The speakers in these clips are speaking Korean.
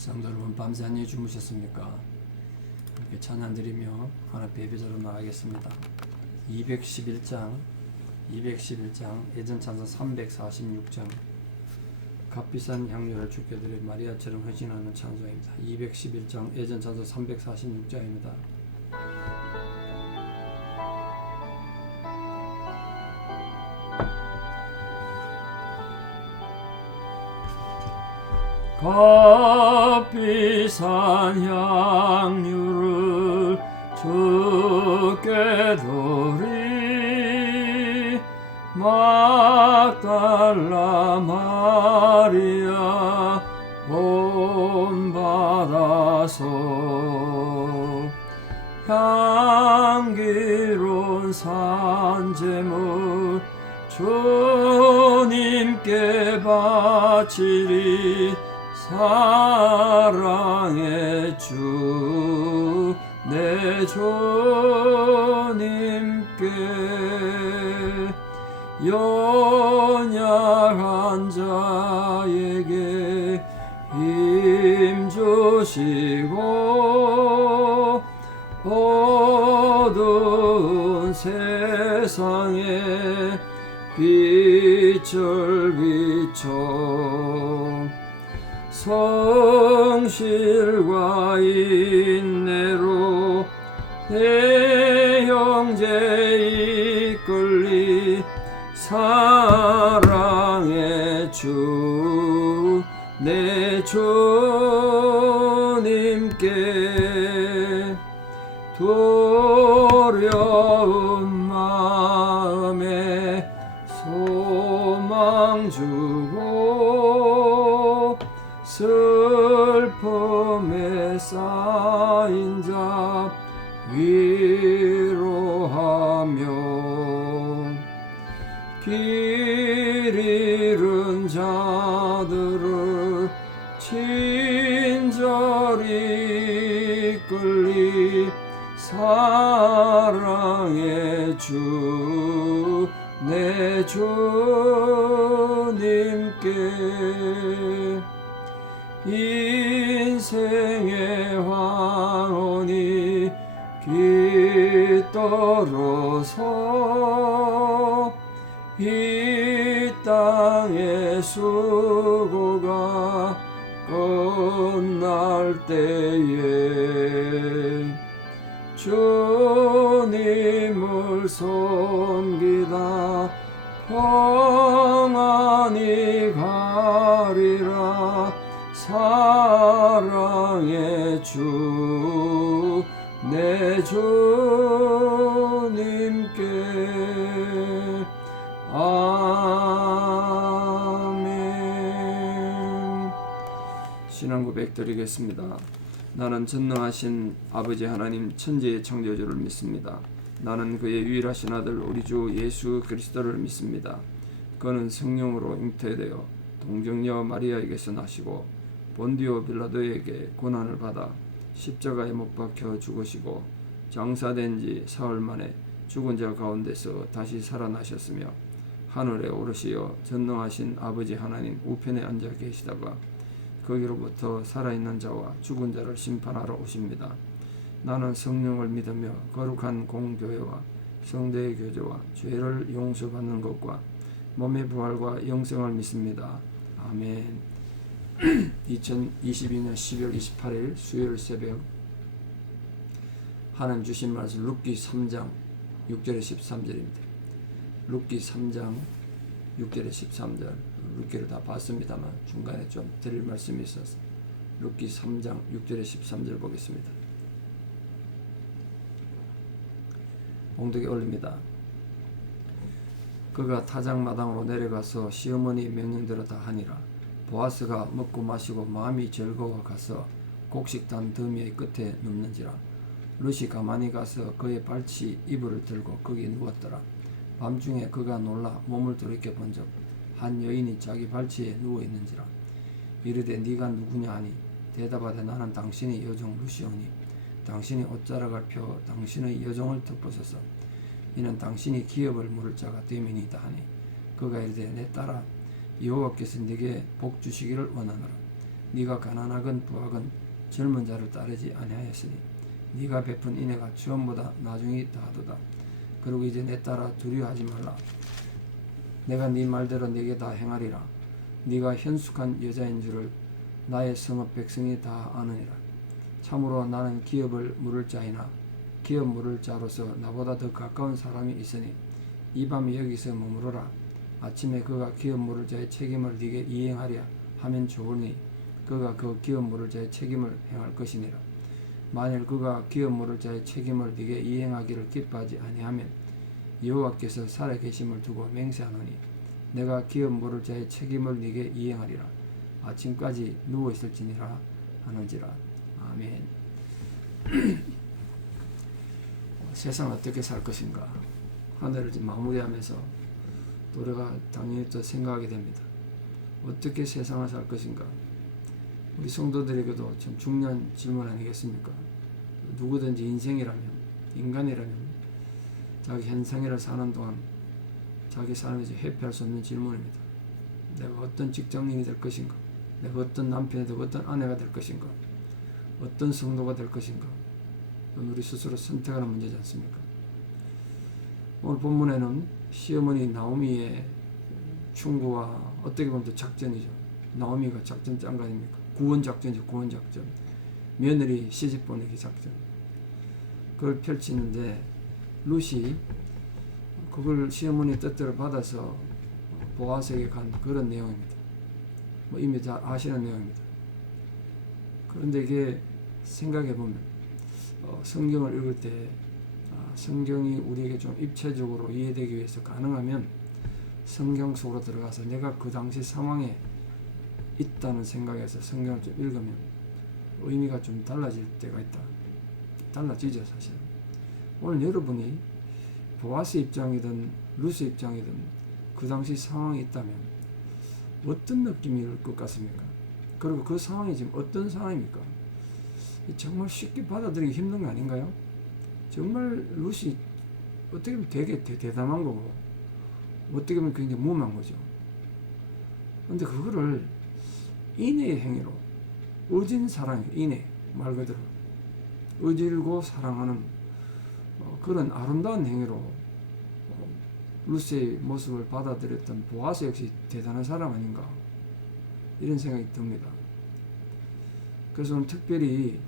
성도 여러분, 밤새 안녕히 주무셨습니까? 이렇게 찬양 드리며 하나 예배자로 나가겠습니다. 211장 예전 찬송 346장 값비싼 향료를 주께 드려 마리아처럼 헌신하는 찬송입니다. 211장 예전 찬송 346장입니다. 값비싼 향유를 주께 드리 막달라 마리아 본받아서 향기로운 산제물 주님께 바치리 사랑의 주 내 주님께 연약한 자에게 힘 주시고 어두운 세상에 빛을 비춰 성실과 인내로 내 형제 이끌리 사랑의 주 내 주님께 두려운 마음에 소망 주고 슬픔에 쌓인 자 위로하며 길 잃은 자들을 친절히 이끌리 사랑의 주 내 주님께 인생의 황혼이 깃들어서 이 땅의 수고가 끝날 때에 주님을 섬기다 평안히 가리라 사랑의 주 내 주님께 아멘. 신앙 고백 드리겠습니다. 나는 전능하신 아버지 하나님 천지의 창조주를 믿습니다. 나는 그의 유일하신 아들 우리 주 예수 그리스도를 믿습니다. 그는 성령으로 잉태되어 동정녀 마리아에게서 나시고 본디오 빌라도에게 고난을 받아 십자가에 못 박혀 죽으시고 장사된 지 사흘 만에 죽은 자 가운데서 다시 살아나셨으며 하늘에 오르시어 전능하신 아버지 하나님 우편에 앉아 계시다가 거기로부터 살아있는 자와 죽은 자를 심판하러 오십니다. 나는 성령을 믿으며 거룩한 공교회와 성대의 교제와 죄를 용서받는 것과 몸의 부활과 영생을 믿습니다. 아멘. 2022년 12월 28일 수요일 새벽 하나님 주신 말씀 룻기 3장 6절에 13절입니다. 룻기 3장 6절에 13절 룻기를 다 봤습니다만 중간에 좀 드릴 말씀이 있어서 룻기 3장 6절에 13절 보겠습니다. 봉독에 올립니다. 그가 타작마당으로 내려가서 시어머니 명령대로 다 하니라. 보아스가 먹고 마시고 마음이 즐거워 가서 곡식단 더미의 끝에 눕는지라. 룻이 가만히 가서 그의 발치 이불을 들고 거기에 누웠더라. 밤중에 그가 놀라 몸을 돌이켜 본즉 한 여인이 자기 발치에 누워 있는지라. 이르되 네가 누구냐 하니 대답하되 나는 당신의 여종 룻이오니 당신이 옷자락을 펴 당신의 여종을 덮으소서. 이는 당신이 기업을 물을 자가 됨이니이다 하니 그가 이르되 내 딸아 여호와께서 네게 복 주시기를 원하노라. 네가 가난하건 부하건 젊은 자를 따르지 아니하였으니 네가 베푼 인애가 주원보다 나중이 더하도다. 그리고 이제 내 딸아 두려워하지 말라. 내가 네 말대로 네게 다 행하리라. 네가 현숙한 여자인 줄을 나의 성읍 백성이 다 아느니라. 참으로 나는 기업을 물을 자이나 기업 물을 자로서 나보다 더 가까운 사람이 있으니 이 밤에 여기서 머무르라. 아침에 그가 기업 물을 자의 책임을 네게 이행하랴 하면 좋으니 그가 그 기업 물을 자의 책임을 행할 것이니라. 만일 그가 기업 물을 자의 책임을 네게 이행하기를 기뻐하지 아니하면 여호와께서 살아계심을 두고 맹세하노니 내가 기업 물을 자의 책임을 네게 이행하리라. 아침까지 누워있을지니라 하는지라. 아멘. 세상 어떻게 살 것인가 하늘을 마무리하면서 또 우리가 당연히 또 생각하게 됩니다. 어떻게 세상을 살 것인가. 우리 성도들에게도 참 중요한 질문 아니겠습니까? 누구든지 인간이라면 자기 현생애를 사는 동안 자기 삶에서 회피할 수 없는 질문입니다. 내가 어떤 직장인이 될 것인가? 내가 어떤 남편이 되고 어떤 아내가 될 것인가? 어떤 성도가 될 것인가? 그건 우리 스스로 선택하는 문제지 않습니까? 오늘 본문에는 시어머니 나오미의 충고와 어떻게 보면 또 작전이죠. 나오미가 작전 짠 거 아닙니까? 구원작전이죠. 구원작전. 며느리 시집 보내기 작전. 그걸 펼치는데 룻이 그걸 시어머니 뜻대로 받아서 보아스에게 간 그런 내용입니다. 이미 잘 아시는 내용입니다. 그런데 이게 생각해보면 성경을 읽을 때 성경이 우리에게 좀 입체적으로 이해되기 위해서 가능하면 성경 속으로 들어가서 내가 그 당시 상황에 있다는 생각에서 성경을 좀 읽으면 의미가 좀 달라질 때가 있다. 달라지죠, 사실. 오늘 여러분이 보아스 입장이든 룻의 입장이든 그 당시 상황이 있다면 어떤 느낌일 것 같습니까? 그리고 그 상황이 지금 어떤 상황입니까? 정말 쉽게 받아들이기 힘든 거 아닌가요? 정말 룻이 어떻게 보면 되게 대담한 거고 어떻게 보면 굉장히 무모한 거죠. 근데 그거를 인애의 행위로 의진 사랑이 인애 말 그대로 의질고 사랑하는 그런 아름다운 행위로 룻의 모습을 받아들였던 보아스 역시 대단한 사람 아닌가 이런 생각이 듭니다. 그래서 오늘 특별히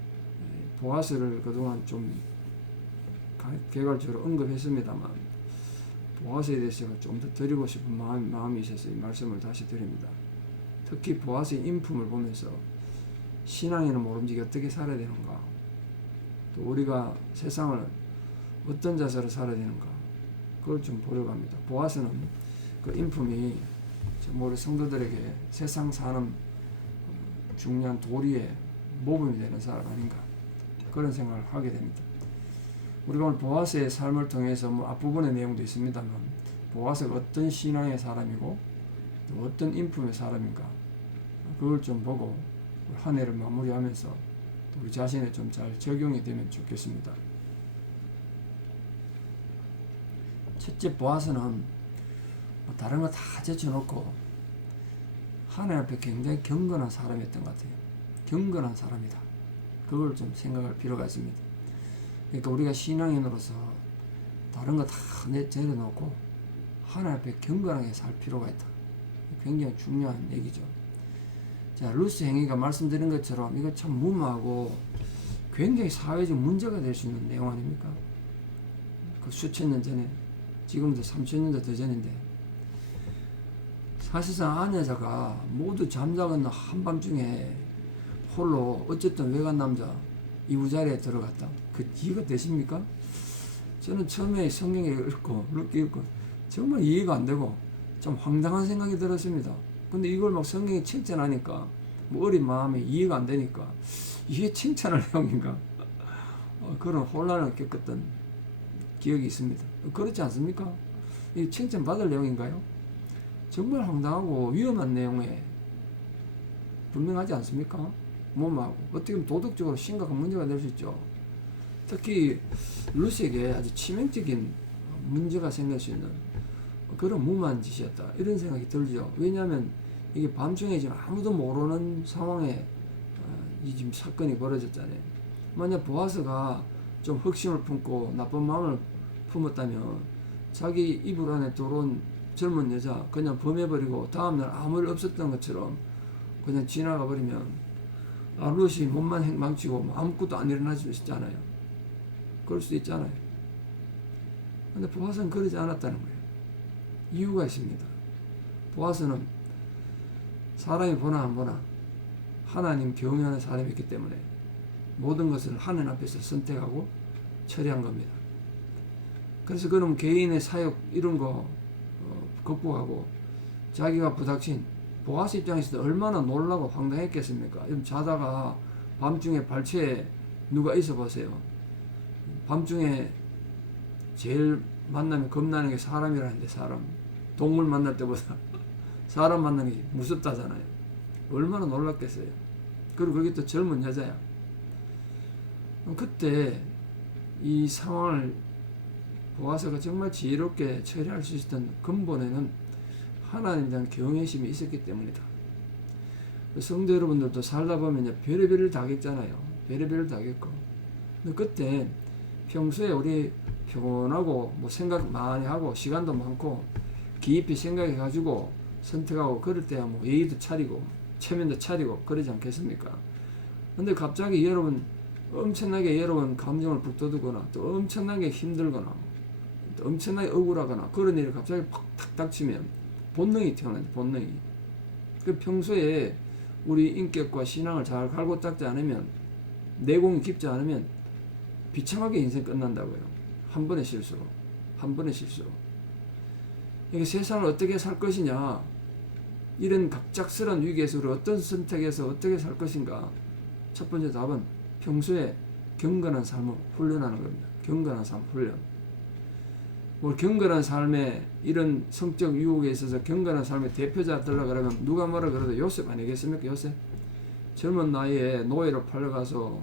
보아스를 그동안 좀 개괄적으로 언급했습니다만 보아스에 대해서 좀 더 드리고 싶은 마음이 있어서 이 말씀을 다시 드립니다. 특히 보아스의 인품을 보면서 신앙인은 모름지기 어떻게 살아야 되는가, 또 우리가 세상을 어떤 자세로 살아야 되는가, 그걸 좀 보려고 합니다. 보아스는 그 인품이 우리 성도들에게 세상 사는 중요한 도리의 모범이 되는 사람 아닌가, 그런 생각을 하게 됩니다. 우리가 오늘 보아스의 삶을 통해서 앞부분의 내용도 있습니다만 보아스가 어떤 신앙의 사람이고 또 어떤 인품의 사람인가, 그걸 좀 보고 한 해를 마무리하면서 우리 자신에 좀 잘 적용이 되면 좋겠습니다. 첫째, 보아스는 다른 거 다 제쳐놓고 하나님 앞에 굉장히 경건한 사람이었던 것 같아요. 경건한 사람이다. 그걸 좀 생각할 필요가 있습니다. 그러니까 우리가 신앙인으로서 다른 거 다 내려놓고 하나님 앞에 경건하게 살 필요가 있다. 굉장히 중요한 얘기죠. 자, 룻의 행위가 말씀드린 것처럼 이거 참 무모하고 굉장히 사회적 문제가 될 수 있는 내용 아닙니까? 그 수천 년 전에, 지금도 3,000년도 더 전인데, 사실상 아내자가 모두 잠자건 한밤중에 홀로 어쨌든 외간 남자 이부자리에 들어갔다. 그 이해가 되십니까? 저는 처음에 성경에 읽고 정말 이해가 안 되고 좀 황당한 생각이 들었습니다. 근데 이걸 막 성경이 칭찬하니까 어린 마음에 이해가 안 되니까 이게 칭찬할 내용인가? 그런 혼란을 겪었던 기억이 있습니다. 그렇지 않습니까? 이 칭찬 받을 내용인가요? 정말 황당하고 위험한 내용에 분명하지 않습니까? 무모하고 어떻게 보면 도덕적으로 심각한 문제가 될 수 있죠. 특히 룻에게 아주 치명적인 문제가 생길 수 있는 그런 무모한 짓이었다, 이런 생각이 들죠. 왜냐하면 이게 밤중에 지금 아무도 모르는 상황에 이 지금 사건이 벌어졌잖아요. 만약 보아스가 좀 흑심을 품고 나쁜 마음을 품었다면 자기 이불 안에 들어온 젊은 여자 그냥 범해버리고 다음날 아무 일 없었던 것처럼 그냥 지나가 버리면 룻이 몸만 망치고 아무것도 안 일어날 수 있잖아요. 그럴 수도 있잖아요. 근데 보아스는 그러지 않았다는 거예요. 이유가 있습니다. 보아스는 사람이 보나 안 보나 하나님 경외하는 사람이기 때문에 모든 것을 하나님 앞에서 선택하고 처리한 겁니다. 그래서 그럼 개인의 사역 이런 거 극복하고 자기가 부닥친 보아스 입장에서도 얼마나 놀라고 황당했겠습니까? 자다가 밤중에 발치에 누가 있어 보세요. 밤중에 제일 만나면 겁나는 게 사람이라는데, 사람. 동물 만날 때보다 사람 만나는 게 무섭다잖아요. 얼마나 놀랐겠어요. 그리고 그게 또 젊은 여자야. 그때 이 상황을 보아스가 정말 지혜롭게 처리할 수 있었던 근본에는 하나님에 대한 경외심이 있었기 때문이다. 성도 여러분들도 살다 보면 별의별을 다 겪잖아요. 별의별을 다 겪고. 근데 그때 평소에 우리 피곤하고 뭐 생각 많이 하고 시간도 많고 깊이 생각해가지고 선택하고 그럴 때야 뭐 예의도 차리고 체면도 차리고 그러지 않겠습니까? 근데 갑자기 여러분 엄청나게 여러분 감정을 북돋우거나 또 엄청나게 힘들거나 또 엄청나게 억울하거나 그런 일이 갑자기 팍 닥치면 본능이 태어나죠. 본능이. 그 평소에 우리 인격과 신앙을 잘 갈고 닦지 않으면 내공이 깊지 않으면 비참하게 인생 끝난다고요. 한 번의 실수로. 한 번의 실수로. 이게 세상을 어떻게 살 것이냐, 이런 갑작스러운 위기에서 우리 어떤 선택에서 어떻게 살 것인가. 첫 번째 답은 평소에 경건한 삶을 훈련하는 겁니다. 경건한 삶 훈련. 뭐 경건한 삶에 이런 성적 유혹에 있어서 경건한 삶의 대표자 들라 그러면 누가 뭐라 그래도 요셉 아니겠습니까? 요셉. 젊은 나이에 노예로 팔려가서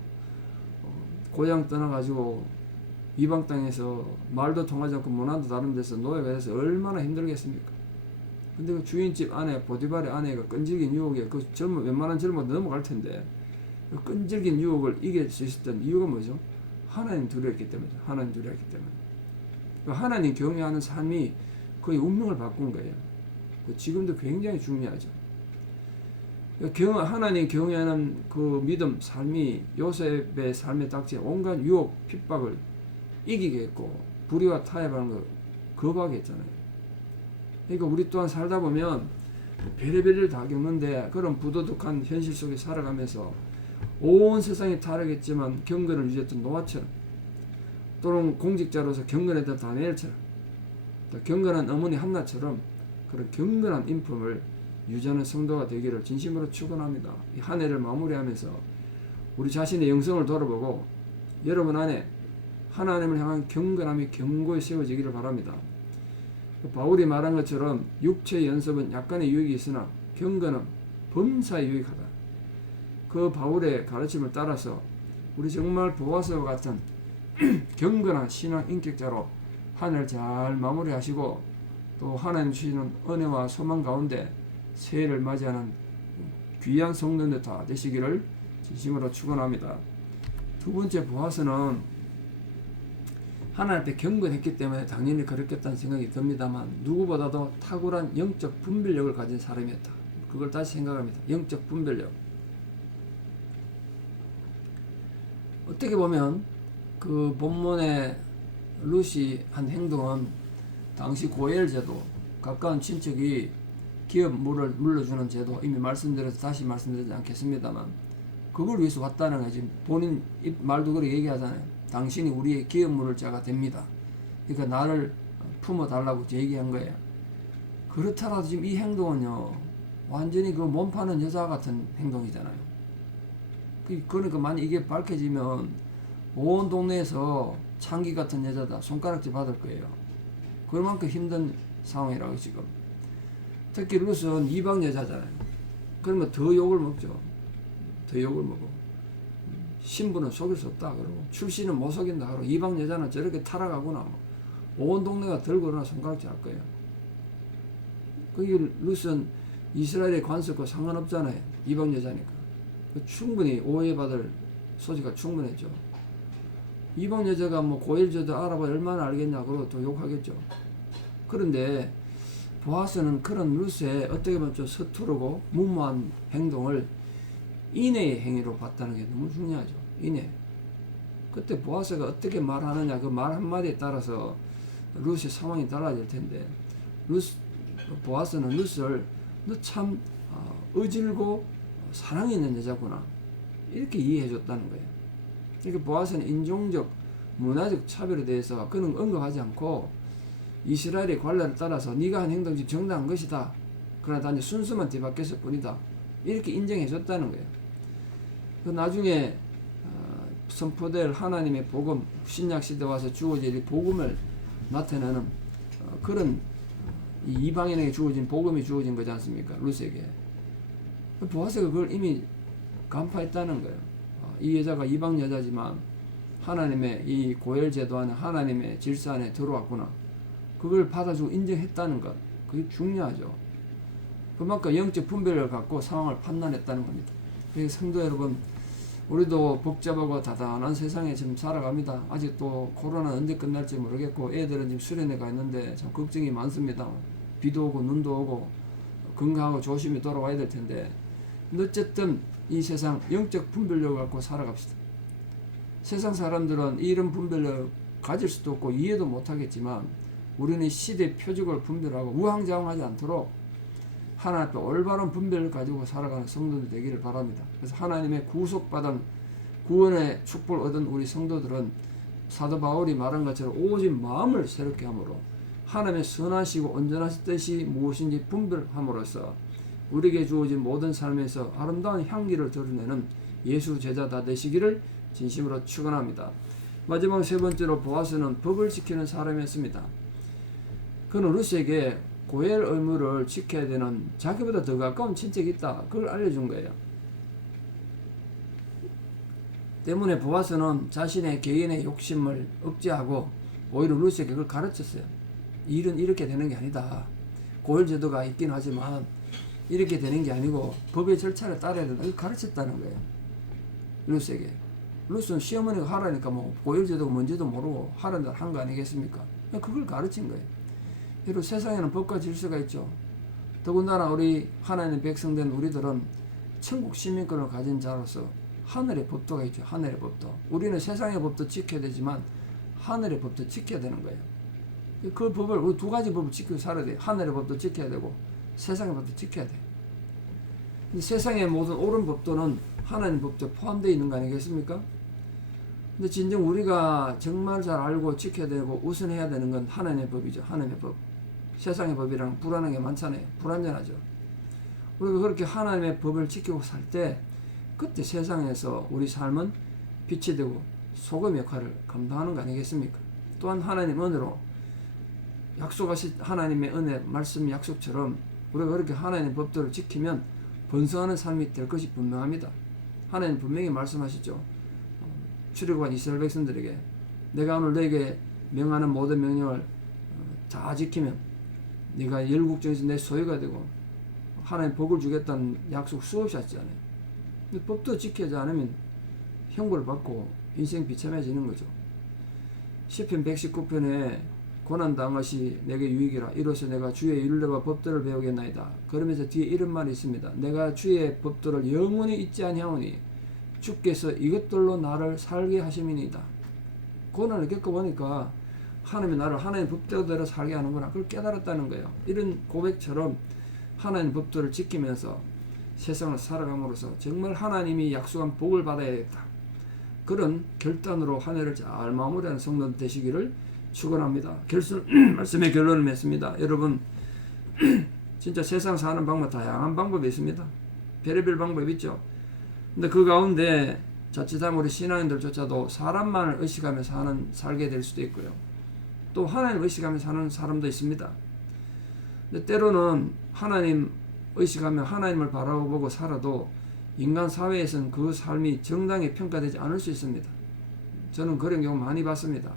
고향 떠나가지고 이방 땅에서 말도 통하지 않고 문화도 다른 데서 노예가 돼서 얼마나 힘들겠습니까? 근데 그 주인집 아내, 보디발의 아내가 끈질긴 유혹에 그 웬만한 젊어도 넘어갈 텐데 그 끈질긴 유혹을 이길 수 있었던 이유가 뭐죠? 하나님 두려웠기 때문이죠. 하나님 두려웠기 때문에. 하나님 경외하는 삶이 거의 운명을 바꾼 거예요. 지금도 굉장히 중요하죠. 하나님 경외하는 그 믿음, 삶이 요셉의 삶에 닥친 온갖 유혹, 핍박을 이기게 했고 불의와 타협하는 걸 거부하게 했잖아요. 그러니까 우리 또한 살다 보면 별의별을 다 겪는데 그런 부도덕한 현실 속에 살아가면서 온 세상이 타락했지만 경건을 유지했던 노아처럼, 또는 공직자로서 경건했던 다니엘처럼, 또 경건한 어머니 한나처럼 그런 경건한 인품을 유지하는 성도가 되기를 진심으로 축원합니다. 이 한 해를 마무리하면서 우리 자신의 영성을 돌아보고 여러분 안에 하나님을 향한 경건함이 견고히 세워지기를 바랍니다. 바울이 말한 것처럼 육체의 연습은 약간의 유익이 있으나 경건은 범사에 유익하다. 그 바울의 가르침을 따라서 우리 정말 보아스와 같은 경건한 신앙 인격자로 한 해를 잘 마무리하시고 또 하나님 주시는 은혜와 소망 가운데 새해를 맞이하는 귀한 성도들 다 되시기를 진심으로 축원합니다. 두 번째 보아스는 하나님 앞에 경건했기 때문에 당연히 그렇겠다는 생각이 듭니다만 누구보다도 탁월한 영적 분별력을 가진 사람이었다. 그걸 다시 생각합니다. 영적 분별력. 어떻게 보면 그 본문의 룻이 한 행동은 당시 고엘 제도, 가까운 친척이 기업 물려주는 제도, 이미 말씀드려서 다시 말씀드리지 않겠습니다만 그걸 위해서 왔다는 거지. 본인 말도 그렇게 얘기하잖아요. 당신이 우리의 기업 물을 자가 됩니다. 그러니까 나를 품어달라고 얘기한 거예요. 그렇더라도 지금 이 행동은요 완전히 그 몸 파는 여자 같은 행동이잖아요. 그러니까 만약 이게 밝혀지면 온 동네에서 창기 같은 여자다 손가락질 받을 거예요. 그만큼 힘든 상황이라고 지금. 특히 룻은 이방 여자잖아요. 그러면 더 욕을 먹죠. 더 욕을 먹어. 신부는 속일 수 없다 그러고 출신은 못 속인다 그러고 이방 여자는 저렇게 타락하구나. 온 동네가 들고 일어나 손가락질 할 거예요. 그게 룻은 이스라엘의 관습과 상관없잖아요. 이방 여자니까. 충분히 오해받을 소지가 충분했죠. 이방 여자가 뭐 고엘제도 알아봐 얼마나 알겠냐고 또 욕하겠죠. 그런데 보아스는 그런 루스의 어떻게 보면 좀 서투르고 무모한 행동을 인애의 행위로 봤다는 게 너무 중요하죠. 인애. 그때 보아스가 어떻게 말하느냐 그 말 한마디에 따라서 루스의 상황이 달라질 텐데 보아스는 루스를 너 참 어질고 사랑이 있는 여자구나 이렇게 이해해 줬다는 거예요. 그러니까 보아스는 인종적 문화적 차별에 대해서 그는 언급하지 않고 이스라엘의 관례를 따라서 네가 한 행동이 정당한 것이다. 그러나 단지 순수만 뒤바뀌었을 뿐이다. 이렇게 인정해 줬다는 거예요. 그 나중에 선포될 하나님의 복음, 신약시대 와서 주어질 이 복음을 나타내는 그런 이방인에게 주어진 복음이 주어진 거지 않습니까? 루스에게. 보아스가 그걸 이미 간파했다는 거예요. 이 여자가 이방 여자지만 하나님의 이 고엘 제도 안에 하나님의 질서 안에 들어왔구나. 그걸 받아주고 인정했다는 것. 그게 중요하죠. 그만큼 영적 분별을 갖고 상황을 판단했다는 겁니다. 그래서 성도 여러분, 우리도 복잡하고 다단한 세상에 지금 살아갑니다. 아직 또 코로나 언제 끝날지 모르겠고 애들은 지금 수련회 가 있는데 참 걱정이 많습니다. 비도 오고 눈도 오고 건강하고 조심히 돌아와야 될 텐데 어쨌든 이 세상 영적 분별력을 갖고 살아갑시다. 세상 사람들은 이런 분별력을 가질 수도 없고 이해도 못하겠지만 우리는 시대 표적을 분별하고 우왕좌왕하지 않도록 하나님 앞에 올바른 분별을 가지고 살아가는 성도들 되기를 바랍니다. 그래서 하나님의 구속받은 구원의 축복을 얻은 우리 성도들은 사도 바울이 말한 것처럼 오직 마음을 새롭게 함으로 하나님의 선하시고 온전하신 뜻이 무엇인지 분별함으로써 우리에게 주어진 모든 삶에서 아름다운 향기를 드러내는 예수 제자 다 되시기를 진심으로 축원합니다. 마지막 세 번째로 보아스는 법을 지키는 사람이었습니다. 그는 루스에게 고엘 의무를 지켜야 되는 자기보다 더 가까운 친척이 있다. 그걸 알려준 거예요. 때문에 보아스는 자신의 개인의 욕심을 억제하고 오히려 루스에게 그걸 가르쳤어요. 일은 이렇게 되는 게 아니다. 고엘 제도가 있긴 하지만 이렇게 되는 게 아니고 법의 절차를 따라야 된다. 이걸 가르쳤다는 거예요. 루스에게. 루스는 시어머니가 하라니까 뭐 고엘 제도가 뭔지도 모르고 하라는 대로 한 거 아니겠습니까? 그걸 가르친 거예요. 그리고 세상에는 법과 질서가 있죠. 더군다나 우리 하나님의 백성된 우리들은 천국 시민권을 가진 자로서 하늘의 법도가 있죠. 하늘의 법도. 우리는 세상의 법도 지켜야 되지만 하늘의 법도 지켜야 되는 거예요. 그 법을 우리 두 가지 법을 지키고 살아야 돼요. 하늘의 법도 지켜야 되고 세상의 법도 지켜야 돼요. 근데 세상의 모든 옳은 법도는 하나님 법도에 포함되어 있는 거 아니겠습니까? 근데 진정 우리가 정말 잘 알고 지켜야 되고 우선해야 되는 건 하나님의 법이죠. 하나님의 법. 세상의 법이랑 불안한 게 많잖아요. 불안전하죠. 우리가 그렇게 하나님의 법을 지키고 살 때 그때 세상에서 우리 삶은 빛이 되고 소금 역할을 감당하는 거 아니겠습니까? 또한 하나님 은혜로 약속하신 하나님의 은혜 말씀 약속처럼 우리가 그렇게 하나님의 법도를 지키면 번성하는 삶이 될 것이 분명합니다. 하나님 분명히 말씀하시죠. 출애굽한 이스라엘 백성들에게 내가 오늘 너에게 명하는 모든 명령을 다 지키면 네가 열국 중에서 내 소유가 되고 하나님 복을 주겠다는 약속 수없이 하시잖아요. 근데 법도 지키지 않으면 형벌을 받고 인생 비참해지는 거죠. 시편 119편에 고난당하시 내게 유익이라 이로써 내가 주의 율례와 법도를 배우겠나이다. 그러면서 뒤에 이런 말이 있습니다. 내가 주의 법도를 영원히 잊지 아니하오니 주께서 이것들로 나를 살게 하심이니이다. 고난을 겪어보니까 하나님이 나를 하나님의 법도대로 살게 하는구나. 그걸 깨달았다는 거예요. 이런 고백처럼 하나님의 법도를 지키면서 세상을 살아감으로써 정말 하나님이 약속한 복을 받아야겠다. 그런 결단으로 한 해를 잘 마무리하는 성도 되시기를 축원합니다. 말씀의 결론을 맺습니다. 여러분 진짜 세상 사는 방법 다양한 방법이 있습니다. 별의별 방법이 있죠. 근데 그 가운데 자칫하면 우리 신앙인들조차도 사람만을 의식하며 살게 될 수도 있고요. 또 하나님 의식하며 사는 사람도 있습니다. 근데 때로는 하나님 의식하며 하나님을 바라보고 살아도 인간 사회에서는 그 삶이 정당히 평가되지 않을 수 있습니다. 저는 그런 경우 많이 봤습니다.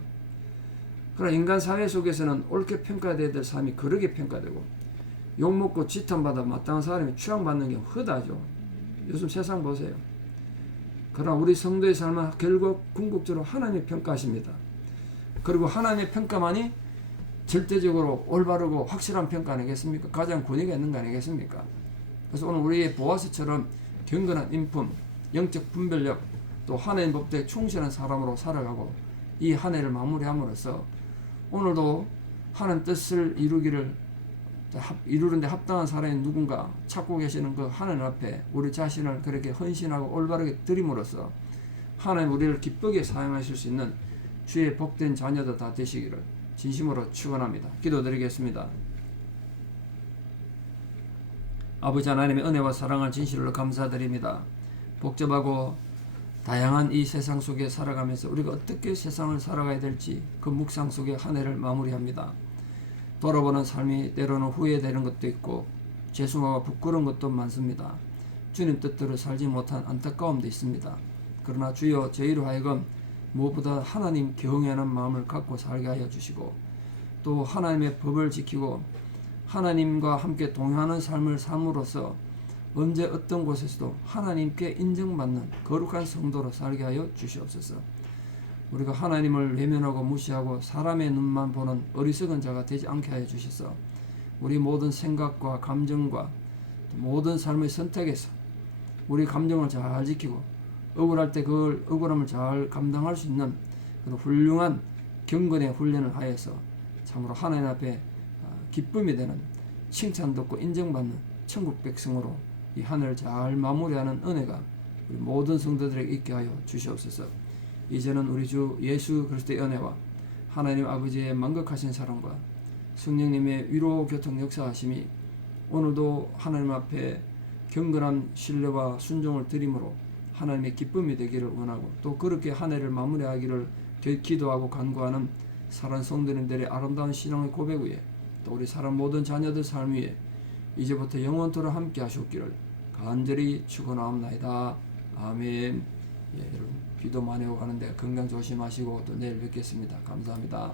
그러나 인간 사회 속에서는 옳게 평가되어야 될 삶이 그르게 평가되고 욕먹고 지탄받아 마땅한 사람이 추앙받는 경우 흔하죠. 요즘 세상 보세요. 그러나 우리 성도의 삶은 결국 궁극적으로 하나님이 평가하십니다. 그리고 하나님의 평가만이 절대적으로 올바르고 확실한 평가 아니겠습니까? 가장 권위가 있는 거 아니겠습니까? 그래서 오늘 우리의 보아스처럼 경건한 인품, 영적 분별력, 또 하나님 법도에 충실한 사람으로 살아가고 이 한 해를 마무리함으로써 오늘도 하나님 뜻을 이루는데 합당한 사람이 누군가 찾고 계시는 그 하나님 앞에 우리 자신을 그렇게 헌신하고 올바르게 드림으로써 하나님 우리를 기쁘게 사용하실 수 있는 주의 복된 자녀들 다 되시기를 진심으로 축원합니다. 기도드리겠습니다. 아버지 하나님의 은혜와 사랑을 진실로 감사드립니다. 복잡하고 다양한 이 세상 속에 살아가면서 우리가 어떻게 세상을 살아가야 될지 그 묵상 속에 한 해를 마무리합니다. 돌아보는 삶이 때로는 후회되는 것도 있고 죄송하고 부끄러운 것도 많습니다. 주님 뜻대로 살지 못한 안타까움도 있습니다. 그러나 주여 저희로 하여금 무엇보다 하나님 경외하는 마음을 갖고 살게 하여 주시고 또 하나님의 법을 지키고 하나님과 함께 동행하는 삶을 삶으로써 언제 어떤 곳에서도 하나님께 인정받는 거룩한 성도로 살게 하여 주시옵소서. 우리가 하나님을 외면하고 무시하고 사람의 눈만 보는 어리석은 자가 되지 않게 하여 주셔서 우리 모든 생각과 감정과 모든 삶의 선택에서 우리 감정을 잘 지키고 억울할 때 그 억울함을 잘 감당할 수 있는 그런 훌륭한 경건의 훈련을 하여서 참으로 하나님 앞에 기쁨이 되는 칭찬 듣고 인정받는 천국 백성으로 이 하늘을 잘 마무리하는 은혜가 우리 모든 성도들에게 있게 하여 주시옵소서. 이제는 우리 주 예수 그리스도의 은혜와 하나님 아버지의 만극하신 사랑과 성령님의 위로 교통 역사하심이 오늘도 하나님 앞에 경건한 신뢰와 순종을 드림으로 하나님의 기쁨이 되기를 원하고 또 그렇게 한 해를 마무리하기를 기도하고 간구하는 사랑하는 성도님들의 아름다운 신앙의 고백 위에 또 우리 사람 모든 자녀들 삶 위에 이제부터 영원토록 함께 하시옵기를 간절히 축원하옵나이다. 아멘. 예, 여러분 비도 많이 오고 가는데 건강 조심하시고 또 내일 뵙겠습니다. 감사합니다.